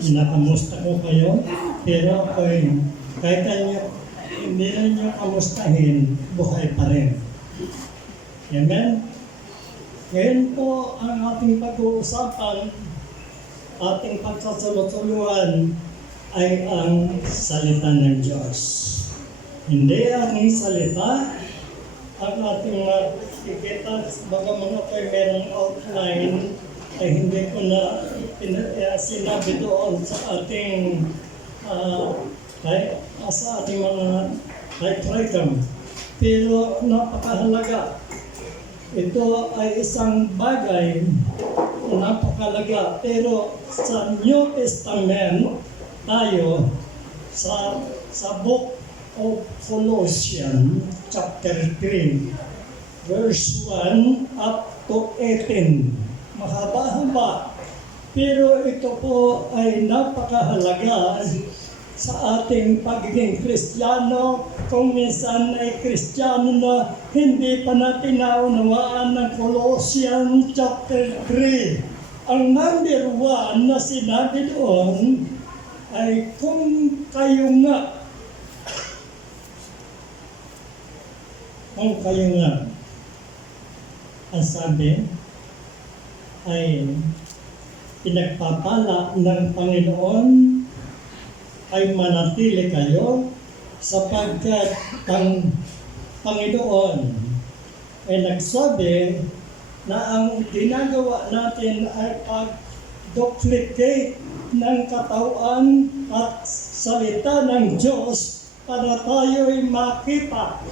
Kinakamusta ko kayo, pero ako'y kahit hindi na nyo kamustahin, buhay pa rin. Amen? Ngayon po ang ating pag-uusapan, ating pagsasalut-suluhan ay ang salita ng Diyos. Hindi ang salita, ang ating makikita, bagaman ako'y merong outline, ay hindi ko na sinabi doon sa ating sa ating mga typewriter. Pero napakahalaga. Ito ay isang bagay napakahalaga. Pero sa New Testament tayo sa book of Colossians chapter 3 verse 1 up to 18. Mahaba-haba. Pero ito po ay napakahalaga sa ating pagiging Kristiyano. Kung minsan ay Kristiyano na hindi pa natin naunawaan ng Colossians chapter 3. Ang number 1 na sinabi doon ay kung kayo nga. Ang sabi ay pinagpapala ng Panginoon ay manatili kayo sapagkat ang Panginoon ay nagsabi na ang ginagawa natin ay pag-duplicate ng katawan at salita ng Diyos para tayo'y makita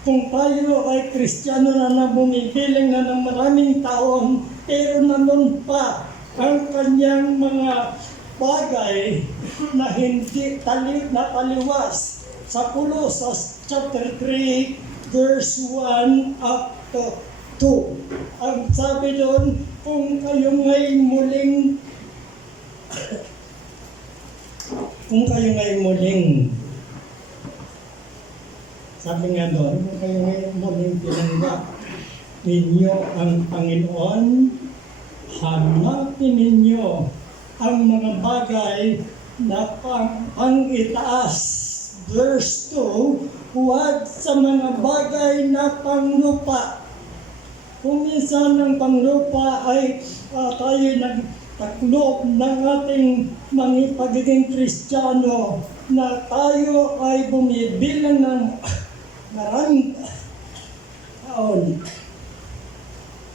kung tayo ay Kristiyano na bumibiling na ng maraming taon, pero nanon pa ang kanyang mga bagay na hindi taliwas sa Colossus chapter 3 verse 1 up to 2. Ang sabi doon, kung kayo ngay muling sabi nga doon, kung kayo ngay muling tinanggap ninyo ang Panginoon, hanapin ninyo ang mga bagay na pang-itaas. Verse 2, huwag sa mga bagay na panglupa. Kung minsan ang panglupa ay tayo nagtaklob ng ating mga pagiging Kristiyano na tayo ay bumibilang ng maraming taon.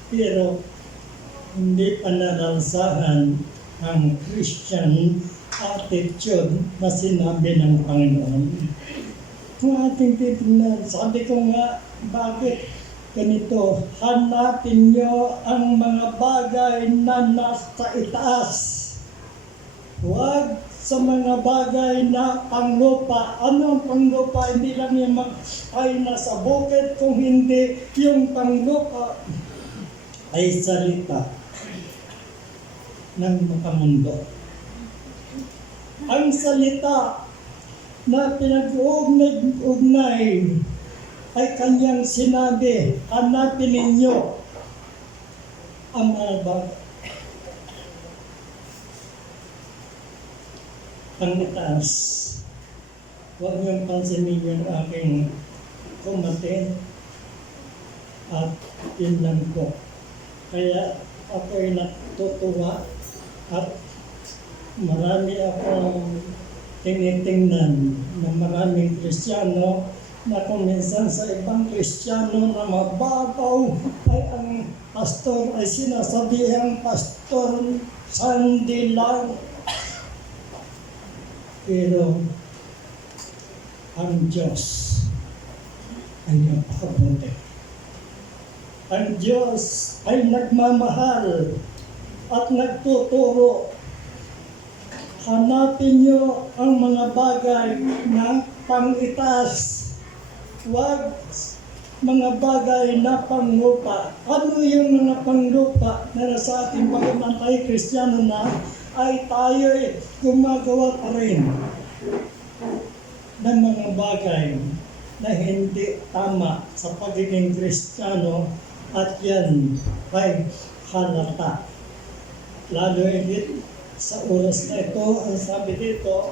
Pero hindi pa nalansahan ang Christian attitude na sinabi ng Panginoon. Kung ating titignan, sabi ko nga, bakit ganito? Hanapin nyo ang mga bagay na nasa itaas. Huwag sa mga bagay na panglupa. Ano ang panglupa? Hindi lang yung ay nasa bukid, kung hindi yung panglupa ay salita ng makamundo. Ang salita na pinag-uugnay ay kanyang sinabi, hanapin ninyo ang mga bagay. Pangitaas, huwag niyong pansinin yung aking kumate at yun lang po. Kaya ako'y natutuwa at marami akong tinitingnan na maraming Kristiyano na kung minsan sa ibang Kristiyano na mababaw ay ang pastor ay sinasabihang pastor Sunday lang. Pero ang Diyos ay napakabuti. Ang Diyos ay nagmamahal at nagtuturo. Hanapin niyo ang mga bagay na pang-itaas. Huwag mga bagay na panglupa. Ano yung mga panglupa na nasa ating pagmantay Kristiyano na ay tayo gumagawa pa rin ng mga bagay na hindi tama sa pagiging Kristiyano at yan ay halata. Lalo higit Sa oras na ito, ang sabi dito,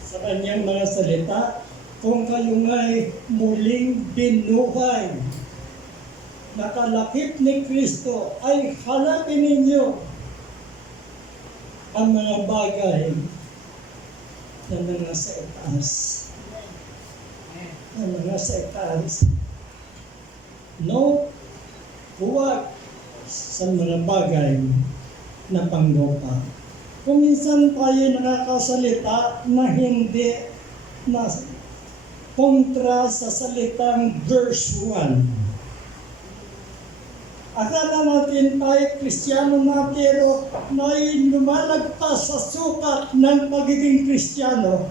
sa kanyang mga salita, kung kayo nga'y muling binuhay, nakalakip ni Kristo, ay hanapin ninyo ang mga bagay na nasa itaas. Na nasa itaas. No, huwag sa mga bagay na panglupa. Kung minsan tayo nakakasalita na hindi na kontra sa salitang verse 1. Akala natin tayo Kristiyano na pero may lumalagpas sa sukat ng pagiging Kristiyano.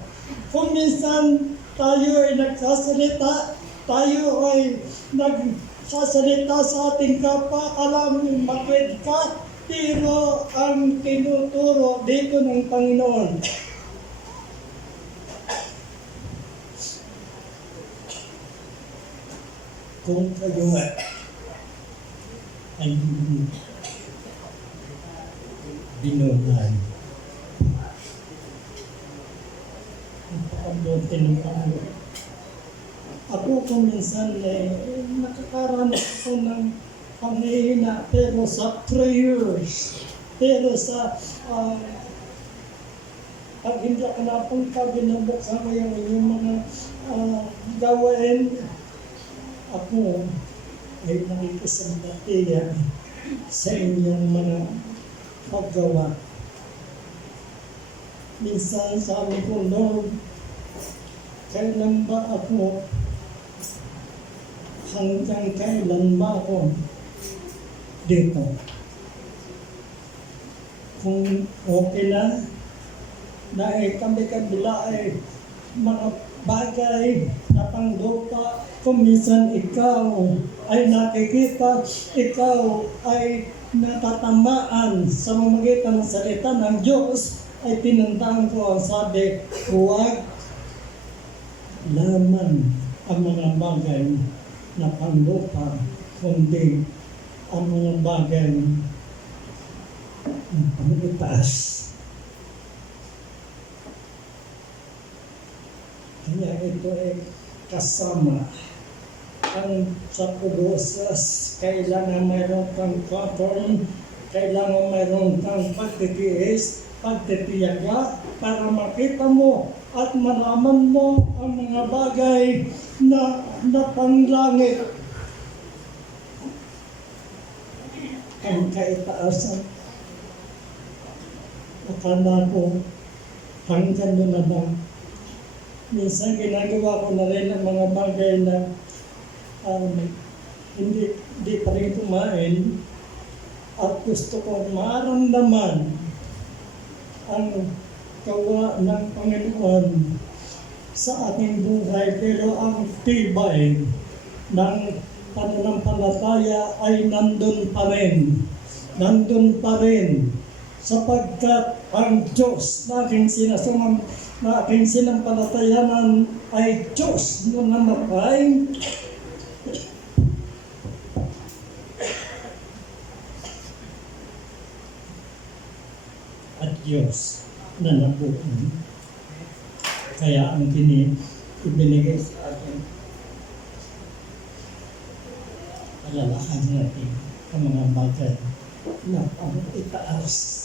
Kung minsan tayo ay nagsasalita, tayo ay nagsasalita sa ating kapwa, alam matwid ka, pero ang tinuturo dito ng Panginoon, kung kayo ay binuhay. Napakabuti ng Panginoon. Ako kung minsan nakakaranas ako ng panghihina, pero sa prayers, pero sa pag hindi ako napunta, binubuksan ko yung mga gawain, ako ay nakikisambatiya sa inyong mga paggawa. Minsan sabi ko, Lord, kailan ba ako? Hanggang kailan ba ako dito? Kung okay na, dahil kami-kabila ay mga bagay na panglupa, kung minsan ikaw ay nakikita, ikaw ay natatamaan sa mamagitan ng salita ng Diyos, ay tinandaan ko ang sabi, huwag laman ang mga bagay na panglupa, kundi ang mga bagay na pangitaas. Kaya ito ay kasama ang sa Colossus, kailangan mayroon kang pattern, kailangan mayroon kang pagtitiis, pagtitiyaga, para makita mo at malaman mo ang mga bagay na panglangit. Ang kaitaasan. Akala ko, hanggang doon na lang. Minsan ginagawa ko na rin ang mga bagay na hindi pa rin kumain at gusto kong maramdaman ang gawa ng Panginoon sa ating buhay, pero ang tibay ng pananampalataya ay nandun pa rin. Nandun pa rin. Sapagkat ang Diyos na aking sinampalatayanan ay Diyos na namatay at Diyos na nabuhay. Kaya ang ibinigay sa atin, alalahan natin ang mga bagay na pang-itaas.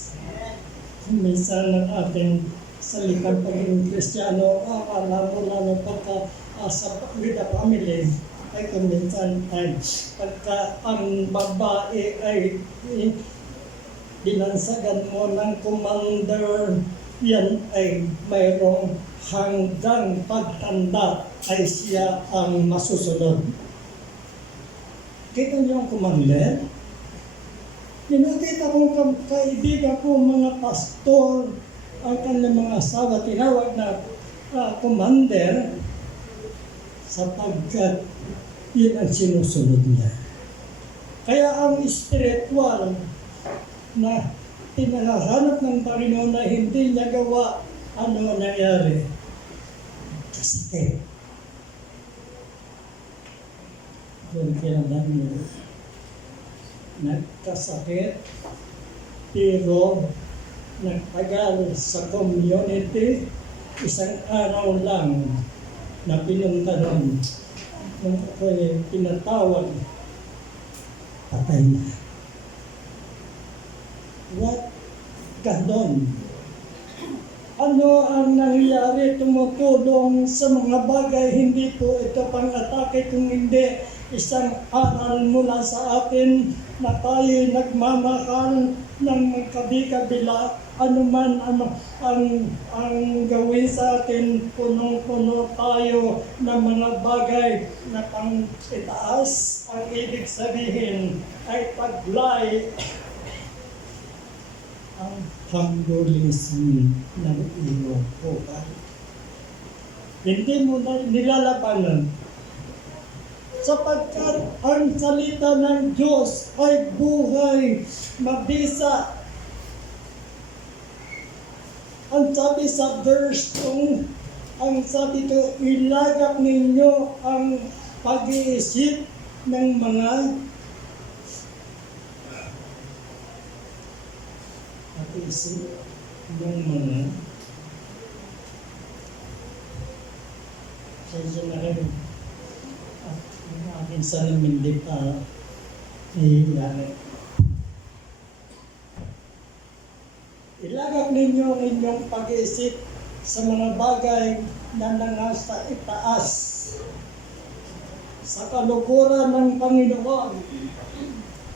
Kung minsan ng ating salitang pagiging Kristiyano, akala mo lang pagka sa with the family, ay kung minsan ay pagka ang babae ay binansagan mo ng commander, yan ay mayroong hanggang pagtanda ay siya ang masusunod. Kita niyo ang commander? Pinakita ko kaibigan ko mga pastor, ang kanilang mga asawa, tinawag na commander, sapagkat yun ang sinusunod niya. Kaya ang spiritual na tinahanap ng Panginoon na hindi niya gawa, ano nangyari? Kasakit. Doon kailangan niyo nagkasakit, pero nagtagal sa community, isang araw lang na pinunta nun. Nung ako'y pinatawag, patay na. What? Ganon. Ano ang nangyayari? Tumutulong sa mga bagay, hindi po ito pang-atake, kung hindi isang aral mula sa atin na tayo nagmamahal ng magkabi-kabila. Ano man ang gawin sa atin, punong-puno tayo ng mga bagay na pang-itaas. Ang ibig sabihin ay paglay ang hambulism ng iyong buhay. Hindi mo na nilalabanan sapagkat ang salita ng Diyos ay buhay, mabisa. Ang sabi sa verse 2, ang sabi ko, ilagak ninyo ang pag-iisip ng mga pag-iisip ng mga sa na rin at akin sana hindi pa nangyayari. Ilagak ninyo ang inyong pag-iisip sa mga bagay na nasa itaas, sa kalukuran ng Panginoon,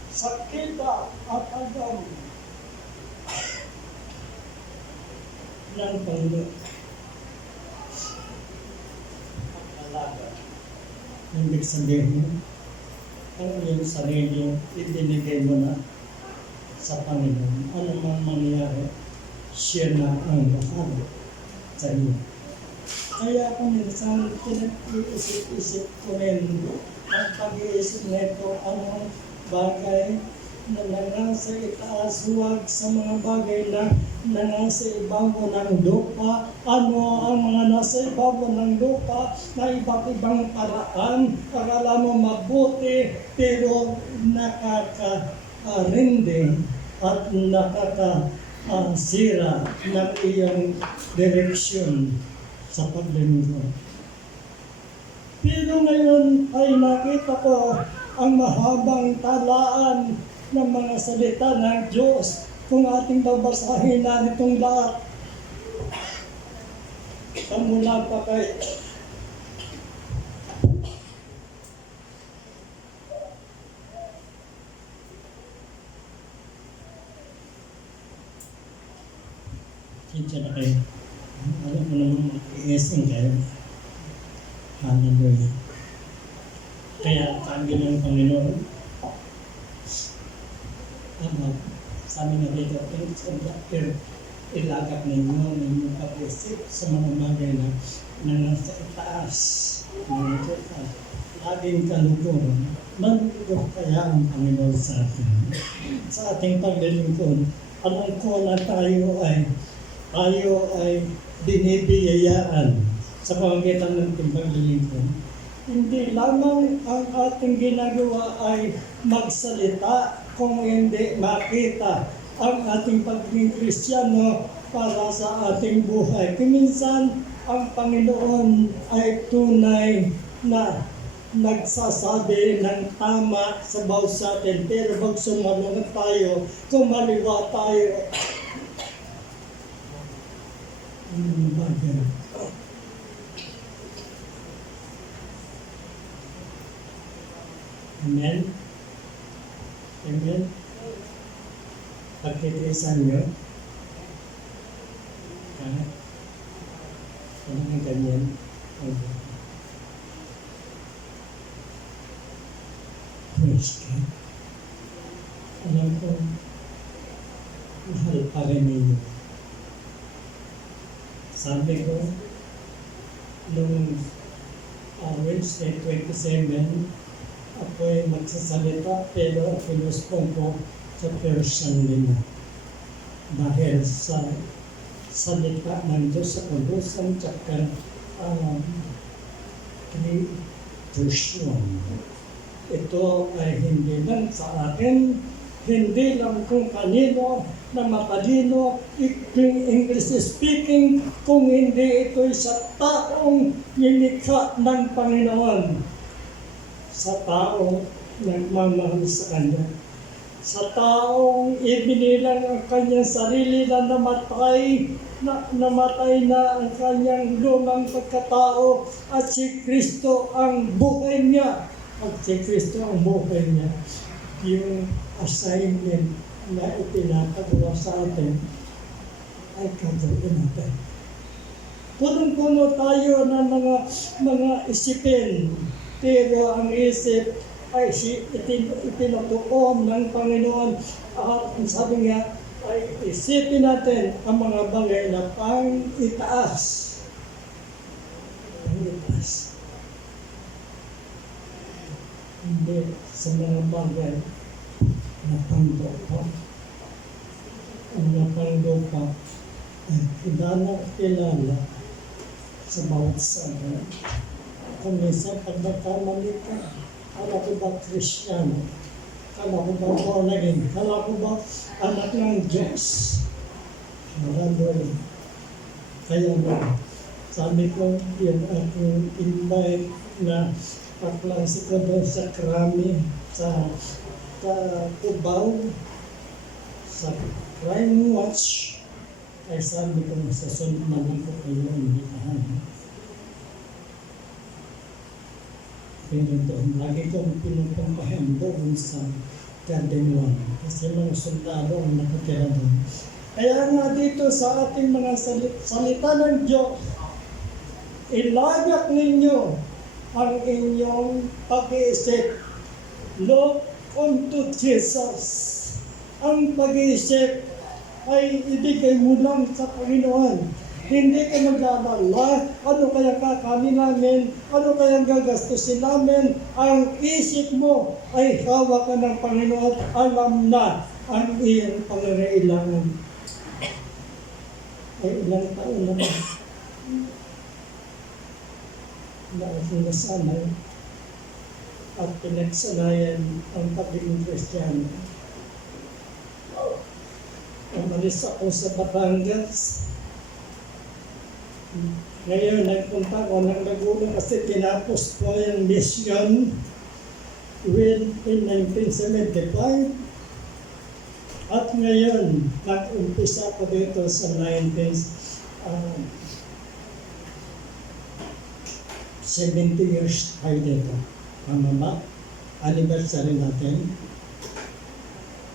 sa kita at agam ng Panginoon. Pag-alaga. Ibig sabihin, ang iyong sarili, ibinigay mo na sa Panginoon. Ano mang mangyari, siya na ang bahala sa iyo. Kaya kung minsan pinag-iisip-isip ko rin ang pag-iisip nito, anong bagay na nasa itaas, huwag sa mga bagay na nasa ibabaw ng lupa. Ano ang mga nasa ibabaw ng lupa na iba't ibang paraan, akala mo mabuti, pero nakaka-rindi at nakaka-sira ng iyong direksyon sa paglingkod. Pero ngayon ay nakita ko ang mahabang talaan ng mga salita ng Diyos. Kung ating babasahin na itong lahat, mula pa kay Sinsya na kayo. Alam mo naman mag-iising kayo. Hallelujah. Kaya sabi ng Panginoon, sabi nga dito, ilagak ninyo ng inyong pag-isip sa mga bagay na nasa itaas. Laging kalukuran. Manlulog kaya ang Panginoon sa atin. Sa ating paglilingkod, alam ko na tayo ay binibiyayaan sa pamagitan ng ating paglilingkod. Hindi lamang ang ating ginagawa ay magsalita, kung hindi makita ang ating pagiging Kristiyano para sa ating buhay. Kuminsan, ang Panginoon ay tunay na nagsasabi ng tama sa bawat sa atin. Pero pag sumalunod tayo, kumaliwa tayo, Amen? Amen? Pagkitiisan nyo, ano ang ganyan? Praise God. Alam ko, mahal pa rin ninyo. Sabi ko, nung Wednesday 27, ako'y magsasalita, pero pinuspong ko sa person nila. Dahil sa salita ng Diyos sa Colossians chapter 3:1. Ito ay hindi lang sa akin, hindi lang kung kanino na matalino, English speaking, kung hindi ito'y sa taong nilikha ng Panginoon, sa taong nagmamahal sa Kanya, sa taong ibinilang ang kanyang sarili na namatay na ang kanyang lumang pagkatao at si Kristo ang buhay niya. At si Kristo ang buhay niya. Yung assignment na itinatagawa sa atin ay gagawin natin. Punong-puno tayo ng mga isipin, pero ang isip ay itinutuon ng Panginoon. Ang sabi nga, ay isipin natin ang mga bagay na pang-itaas. Pang-itaas. Hindi sa mga bagay na pang-lupa. Ang napang-lupa ay kilala sa bawat sana. Kung minsan pag nagkamali ka, kala ko ba Kristiyano? Kala ko ba born again? Kala ko ba anak ng Diyos? Marami rin. Kaya na, sabi ko, yun akong invite na kaklase ko doon sa Krami, sa Cubao, sa Crime Watch. Ay sabi ko, sa sunod naman ko kayo imbitahan. Pero doon, lagi kong pinupuntahan doon sa Garden 1 kasi mga sundalo ang nakatira doon. Kaya nga dito sa ating mga salita ng Diyos, ilagak ninyo ang inyong pag-iisip. Look unto Jesus. Ang pag-iisip ay ibigay mo lang sa Panginoon. Hindi ka mag-aalala, ano kaya kakanin namin, ano kaya gagastusin namin. Ang isip mo ay hawak ka ng Panginoon, alam na ang iyong pangangailangan. Ay ilang taon naman na akong nasanay at pinagsanayan ang pagiging Kristiyano. Umalis ako sa Batangas. Ngayon, nagpunta ko ng Laguna kasi tinapos ko yung mission in 1975. At ngayon, nag-umpisa ko dito sa 70 years tayo dito. Tama ba? Anniversary natin.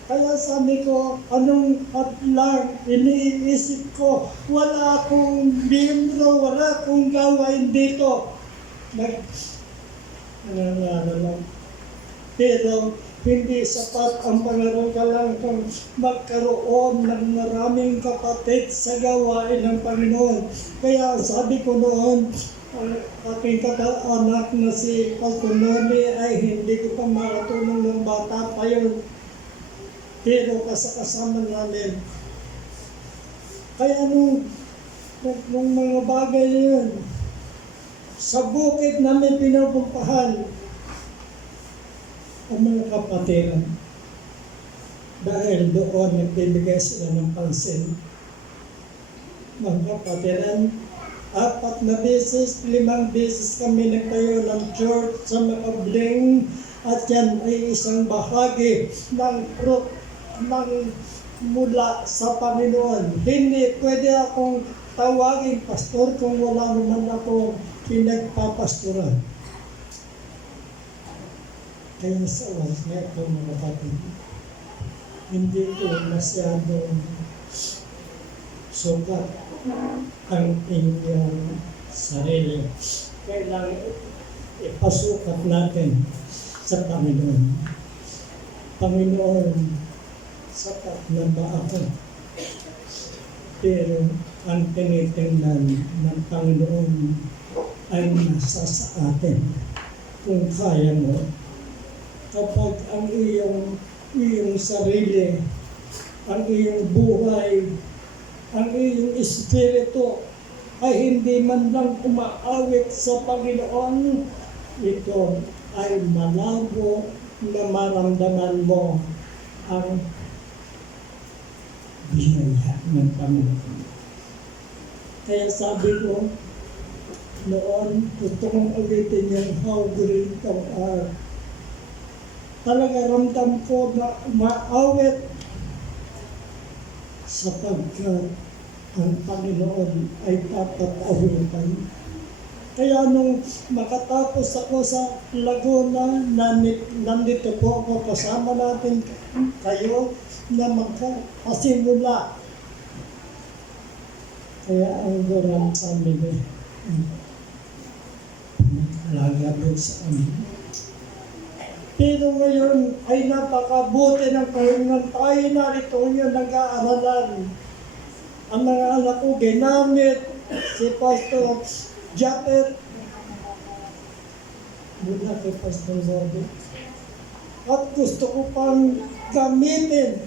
Kaya sabi ko, anong lang iniisip ko, wala akong membro, wala akong gawain dito. Pero hindi sapat ang pangarangalan kung magkaroon ng maraming kapatid sa gawain ng Panginoon. Kaya sabi ko noon, ang aking anak na si Pastor Noli ay hindi ko pa makatulong ng bata pa yun. Pero kasama namin. Kaya nung mga bagay na yun, sa bukid namin pinupuntahan ang mga kapatiran. Dahil doon nagbibigay sila ng pansin. Mga kapatiran, 4 na beses, 5 beses kami nagtayo ng church sa Makabling at yan ay isang bahagi ng fruit ng mula sa Panginoon. Hindi pwede akong tawagin pastor kung wala naman akong pinagpapastoran. Kaya sa oras na ito mga kapatid, hindi ko masyadong sukat ang inyong sarili. Kailangan ipasukat natin sa Panginoon. Panginoon, sapat na ba ako? Pero ang tinitingnan ng Panginoon ay nasa sa atin. Kung kaya mo, kapag ang iyong sarili, ang iyong buhay, ang iyong espiritu ay hindi man lang umaawit sa Panginoon, ito ay malabo na maramdaman mo ang biyaya ng Panginoon. Kaya sabi ko, noon, gusto kong ulitin yung how great thou art. Talaga ramdam ko na maawit sapagkat ang Panginoon ay dapat awitan. Kaya nung makatapos ako sa Laguna, nandito po ako, kasama natin kayo na magpasimula. Kaya ang Gorang family, nag-alaga po sa amin. Pero ngayon ay napakabuti ng Panginoon. Tayo narito ngayon nag-aaralan. Ang mga anak ko ginamit si Pastor Japper mula kay Pastor Zordo. At gusto ko pang gamitin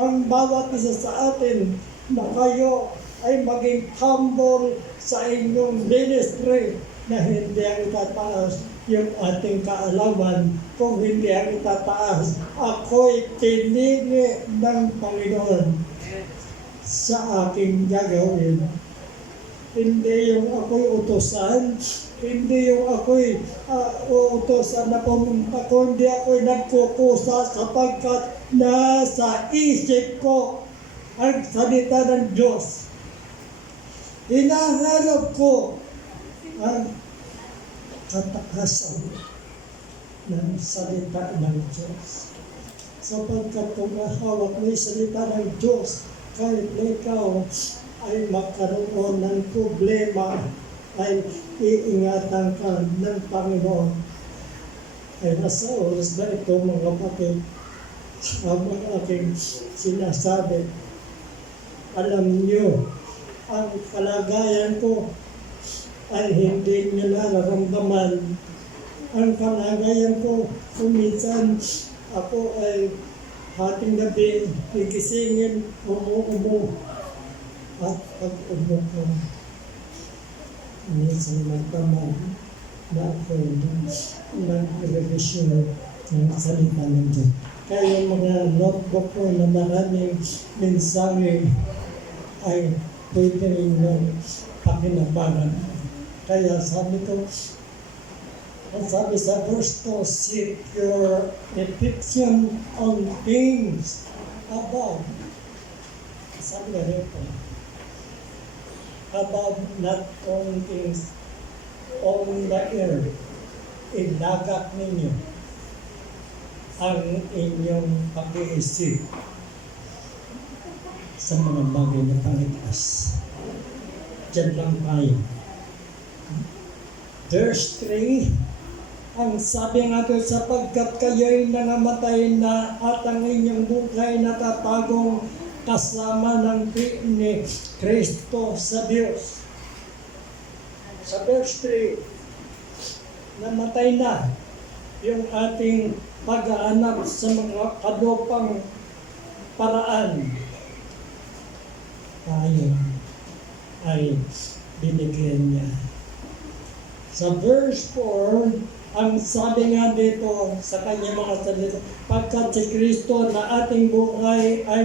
ang bawat isa sa atin na kayo ay maging humble sa inyong ministry na hindi ang itataas yung ating kaalaman kung hindi ang itataas. Ako'y pinili ng Panginoon sa aking gagawin. Hindi yung ako'y utusan, hindi yung ako'y utusan na pumunta ko, hindi ako'y nagkukusa sapagkat nasa isip ko ang salita ng Diyos. Hinahanap ko ang katakasan ng salita ng Diyos. Sapagkat kung hawak mo yung salita ng Diyos, kahit ikaw ay magkaroon ng problema, ay iingatan ka ng Panginoon. Ay nasa oras na ito mga kapatid, ang aking sinasabi, alam niyo, ang kalagayan ko ay hindi niyo nararamdaman. Ang kalagayan ko, kuminsan ako ay hating gabi, gigisingin, umuubo. At pag-ubo ko, minsan magtamad na ako nag-revision ng salita ng Diyos. Kaya yung mga notebook ko na maraming mensahe ay pwede rin yung pakinabangan. Kaya sabi ko, sabi sa verse 2, seek your affection on things above. Sabi na rito, above, not on things on the earth. Ilagak ninyo ang inyong pag-iisip sa mga bagay na pangitaas. Diyan lang tayo. Verse 3, ang sabi nga doon, sapagkat kayo'y nangamatay na at ang inyong buhay natatagong kasama ng ni Kristo sa Diyos. Sa verse 3, namatay na yung ating pag-aanap sa mga kadupang paraan. Tayo ay binigyan niya. Sa verse 4, ang sabi nga dito sa kanyang mga salita, pagkat si Kristo na ating buhay ay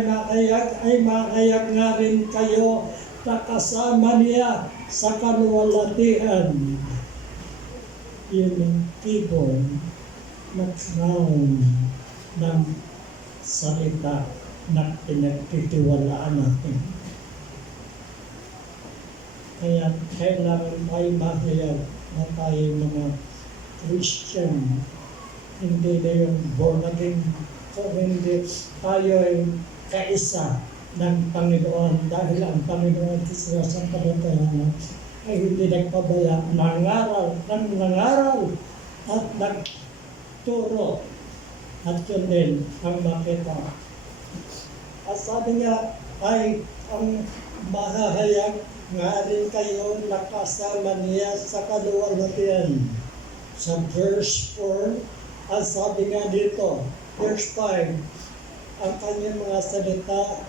mahayag nga rin kayo na kasama niya sa kaluwalhatian. Yun ang keyboard na crown ng salita na pinagtitiwalaan natin. Kaya kailangan tayo mahayag na tayo mga Christian, hindi na yung born again, kung hindi tayo ay kaisa ng Panginoon dahil ang Panginoon sa sampalataya ay hindi nagpabaya, nangaral at nagturo at yun din ang makita. At sabi niya ay ang mahahayag nga rin kayo nakasama niya sa kaluwalhatian. Sa verse 4, ang sabi nga dito, verse 5, ang kanyang mga salita,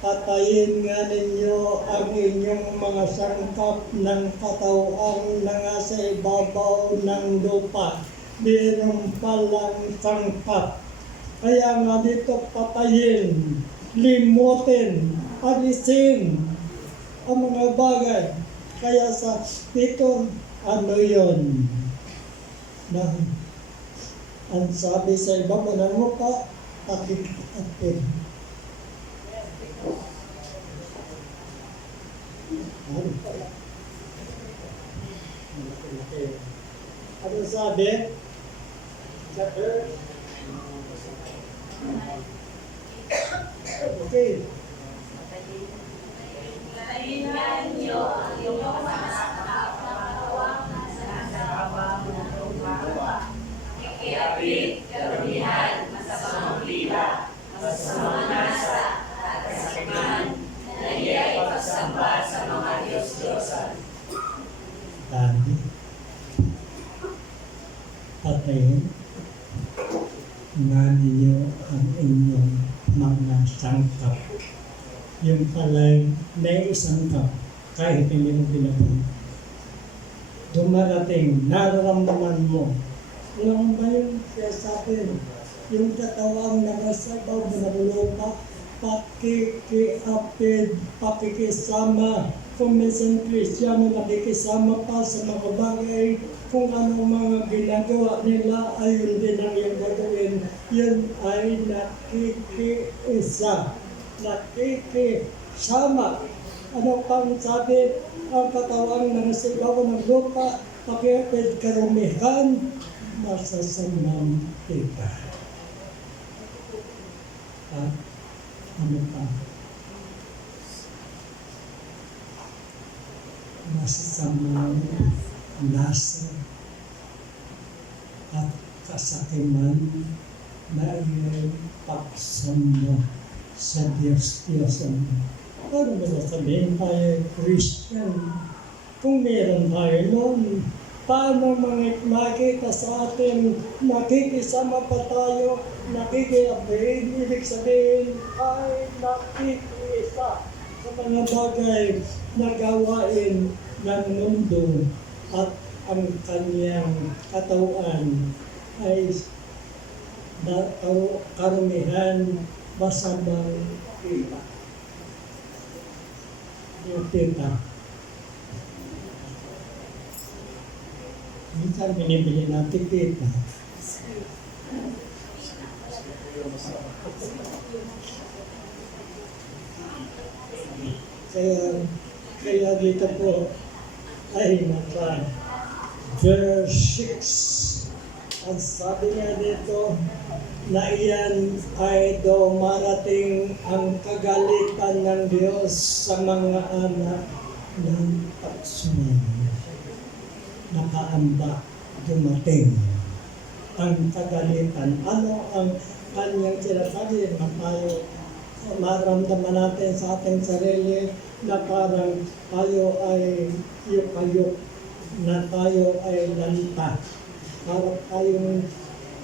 patayin nga ninyo ang inyong mga sangkap ng katawang na nga sa ibabaw ng lupa. Mayroon palang sangkap Kaya nga dito patayin, limutin, alisin ang mga bagay. Kaya sa dito, ano yon na ang sabi sa iba mo na mo pa, pakikapin. Ano sabi? Sa verse? Okay. Kailangan niyo ang iyong masakapawang nasasabang ng lupa. Ikiapit, karumihan, masamang lila, masamang nasa, at kasakiman, na iya'y pagsamba sa mga Diyos-Diyosan. Dami. Patayin nga ninyo ang inyong mga sangkap. Yung palay may sangkap kahit hindi mo pinapun. Dumarating, nararamdaman mo. Alam ba yung sabi? Yung katawang nakasabaw mo na lupa, pakikiapid, pakikisama. Kung minsan Kristiyano nakikisama pa sa mga bagay, kung anong mga ginagawa nila, ayun din ang yung gagawin. Yun ay nakikiisa, nakikisama. Ano pang sabi, ang katawang nangasigaw ng lupa, pakiapid karumihan, masasamang tika. At ano pa? Masasamang lasa at kasakiman na iyong pagsamba sa Diyos-Diyosan. Ano ba sabihin tayo, Christian? Kung meron tayo noon, paano makita sa atin, nakikisama pa tayo, nakikiapin, ibig sabihin ay nakikiisa sa mga bagay na gawain ng mundo at ang kanyang katawan ay karumihan masamang kita. Yung kita. Minsan binibili natin kita. Kaya dito po ay nasa verse 6. Ang sabi niya dito na iyan ay dumarating ang kagalitan ng Diyos sa mga anak ng pagsunod. Nakaamba, dumating ang kagalitan. Ano ang kanyang sinasabi na tayo maramdaman natin sa ating sarili na parang tayo ay yuk-ayuk, na tayo ay lanta. Parang tayong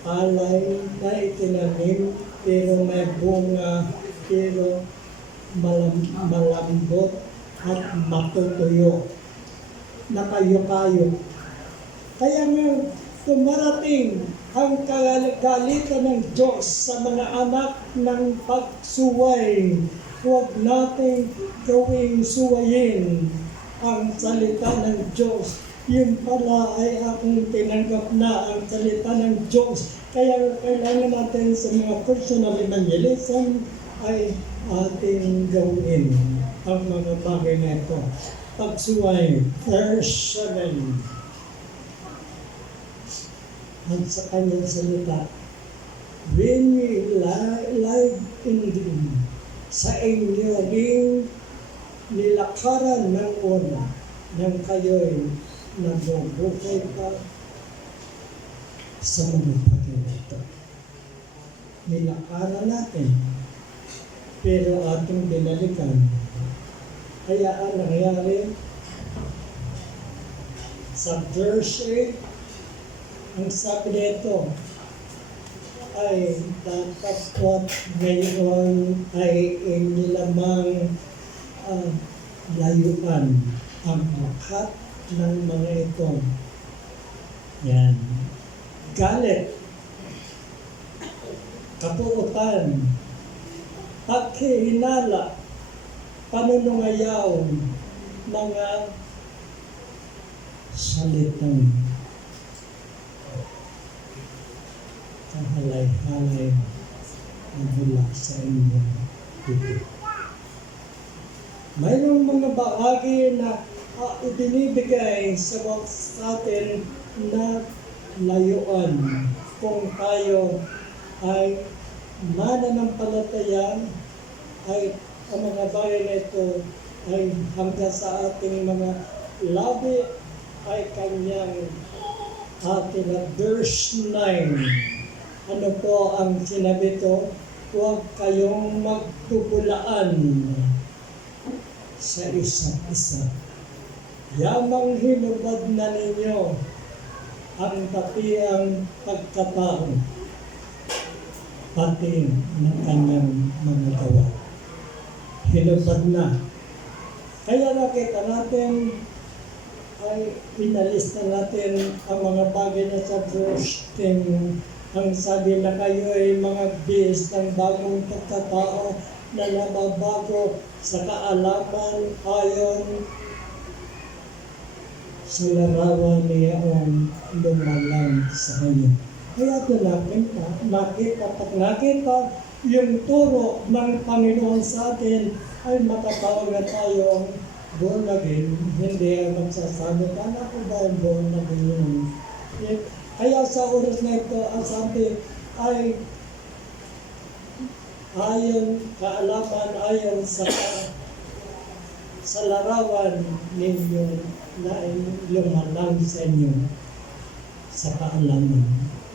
palay na itinanim pero may bunga, pero malambot at matutuyo. Nakayuk-ayuk. Kaya nga tumarating ang kagalitan ng Diyos sa mga anak ng pagsuway. Huwag natin gawing suwayin ang salita ng Diyos. Yun pala ay akong tinanggap na ang salita ng Diyos. Kaya kailangan natin sa mga personal evangelism ay ating gawin ang mga bagay na ito. Pagsuway, verse 7. At sa kanyang salita, when we live in dream, sa inyo ring nilakaran ng una, nang kayo'y nabubuhay pa sa mga bagay ito. Nilakaran natin, pero ating binalikan. Kaya ang nangyari sa verse 8, ang sabi nito ay dapat ngayon ay inilamang layuan ang lahat ng mga ito. Yan. Galit. kapuutan, paghihinala, panunungayaw, mga salitang kahalay-halay na mula sa inyong bibig. Mayroong mga bahagi na ibinibigay sa atin na layuan kung tayo ay mananampalataya, ay ang mga bagay na ito ay hanggang sa ating mga labi ay kanyang ating verse 9. Ano po ang sinabi ito? Huwag kayong magtubulaan sa isa't isa. Yamang hinubad na ninyo ang katiang pagkatao, pati ng kanyang mga gawa. Hinubad na. Kaya nakita natin, ay inalis na natin ang mga bagay na sa verse 10. Ang sabi na kayo ay mga bis ng bagong pagkatao na nababago sa kaalaman ayon sa larawan niyaong lumalang sa kanya. Kaya ito nakita yung turo ng Panginoon sa atin ay matatawag na tayong born again. Hindi ang magsasabi, kala ko ba yung born again yun? Kaya sa oras na ito, ang sabi ay kaalaman ayon sa larawan ninyo na lumalang sa inyo sa kaalaman.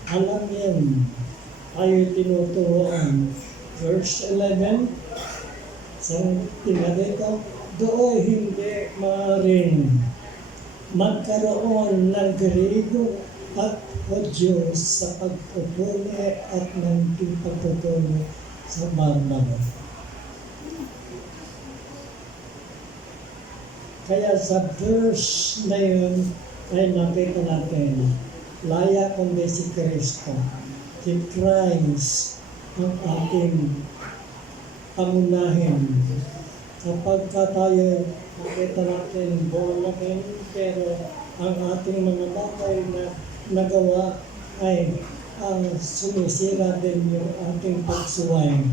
Alam yan, tayo tinuturoan. Verse 11, sa tinarito, doon hindi maaaring magkaroon ng Griego at o Diyos sa pagpupuli at ng pagpupuli sa barbaro. Kaya sa verse na yun ay nakita natin, laya kundi si Kristo. Si Christ ang ating pangunahin. Kapag tayo nakita natin born again, pero ang ating mga bagay na nagawa ay ang sumisira din yung ating pagsuway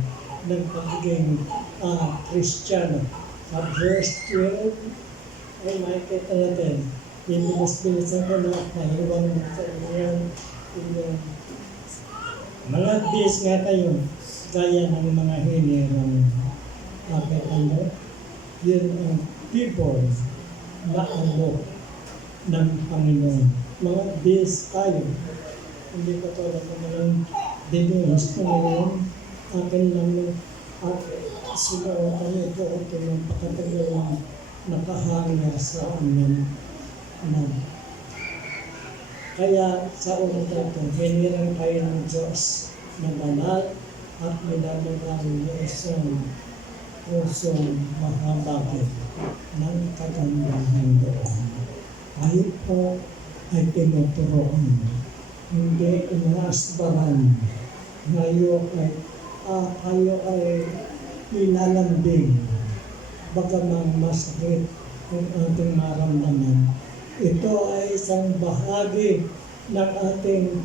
ng pagiging Kristiyano. Sa verse 12 ay makikita natin, bibilis-bilisan ko na pahiwan mo sa inyong mga bis nga kayo, gaya ng mga hinirang yun ang people na alok ng Panginoon. Mga bis tayo. Hindi ko tulad ng mga dinos na ngayon. Akin lang sinuotan ito ito ng pakatagal ng nakahanga sa amin. Kaya sa ulit ito, hinirang tayo ng Diyos na banal at minamahal niya isang pusong mahabagin ng kagandahan doon. Tayo po ay tinuturoan, hindi inaasbaran. Tayo ay nilalambing, bagamang masakit ang ating maramdaman. Ito ay isang bahagi ng ating,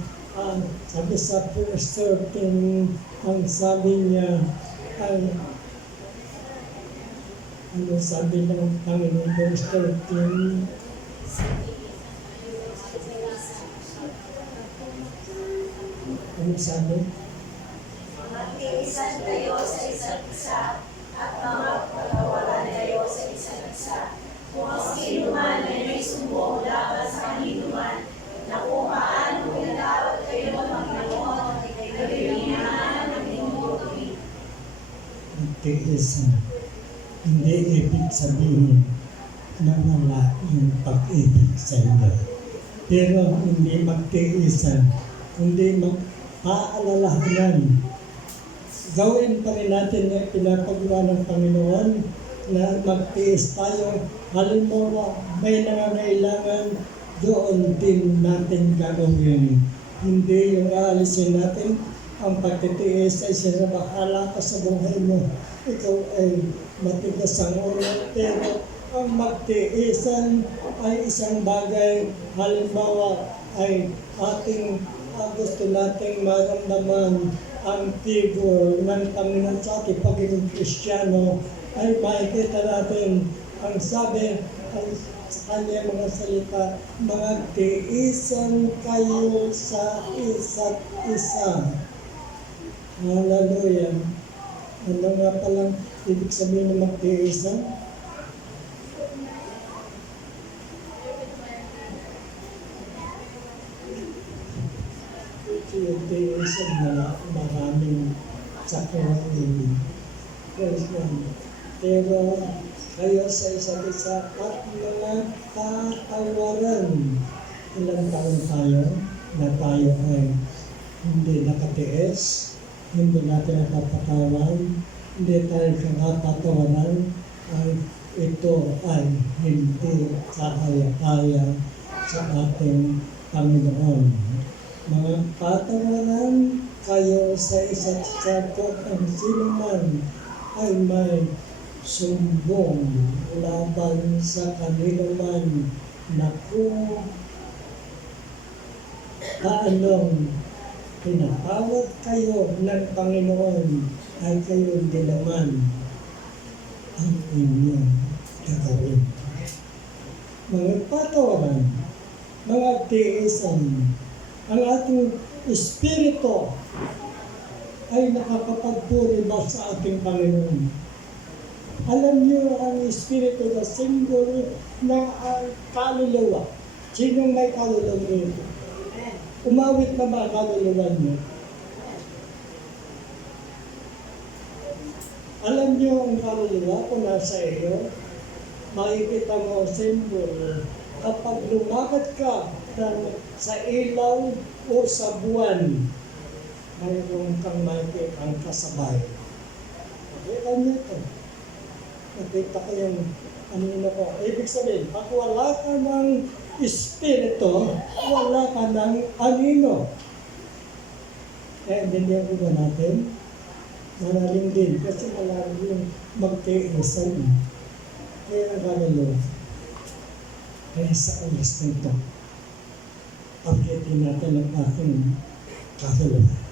sabi sa verse 13, ang sabi niya ay, ano sabi ng Panginoon, verse 13, ano sabi? Magtiisan kayo sa isa't isa at magpatawaran kayo sa isa't isa. Kung ang sino man ay may sumbong laban sa kaninuman, na kung paano pinatawad kayo Panginoon, ay kailangan ng inyong gawin. Magtiisan. Hindi ibig sabihin na wala yung pag-ibig sa inyo. Pero hindi magtiisan, hindi mag-aalalahanan. Gawin pa rin natin yung pinapagawa ng Panginoon na magtiis tayo. Halimbawa, may nangangailangan, doon din natin gagawin. Hindi yung aalisin natin, ang pagtitiis ay sinabahala ka sa buhay mo. Ikaw ay matigas ang ulo, pero ang magtiisan ay isang bagay, halimbawa ay ating gusto nating maramdaman ang figure ng Panginoon sa ating pagiging Kristiyano, ay makikita natin ang sabi ay sa kanya mga salita, magtiisan kayo sa isa't isa. Hallelujah. Ano nga palang ibig sabihin ng magtiisan? Yung tiisan na maraming sakramen. Praise God. Pero kayo sa isa't isa at mga katawaran. Ilang taon tayo na tayo ay hindi nakatiis, hindi natin napapatawan, hindi tayo kakatawanan, ay ito ay hindi kaya-kaya sa ating Panginoon. Mga katawanan kayo sa isa't isa kung ang sino man ay may sumbong laban sa kanila man na kung anong pinatawad kayo ng Panginoon ay kayo din naman ang inyong gagawin. Mga patawaran, mga tiisan, ang ating espiritu ay nakakapagpuri ba sa ating Panginoon? Alam niyo ang espiritu na simbolo ng kaluluwa. Sinong may kaluluwa nito? Umawit na ba ang kaluluwa niyo? Alam niyo ang kaluluwa kung nasa iyo? Makikita mo simbolo kapag lumakad ka sa ilaw o sa buwan, mayroon kang makikita ang kasabay. Nakita niyo ito. Nakita ko yung ano ko. Ibig sabihin, pag wala ka ng espiritu, wala ka ng anino. Kaya binigyan ko ba natin? Malalim din, kasi malalim yung magtiisan. Kaya ang kaluluwa. Kaya sa oras nito, pagkitin natin ang ating kaluluwa.